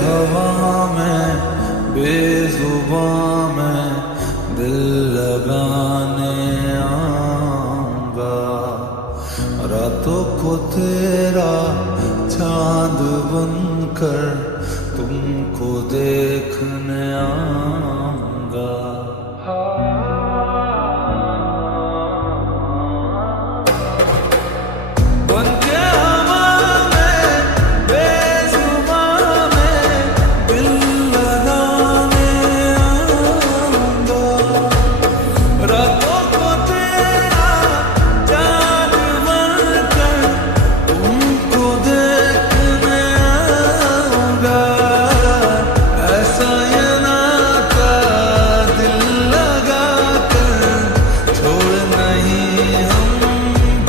हवा में बेजुबां में दिल लगाने आऊंगा। रातों को तेरा चांद बनकर तुमको देखने आऊंगा।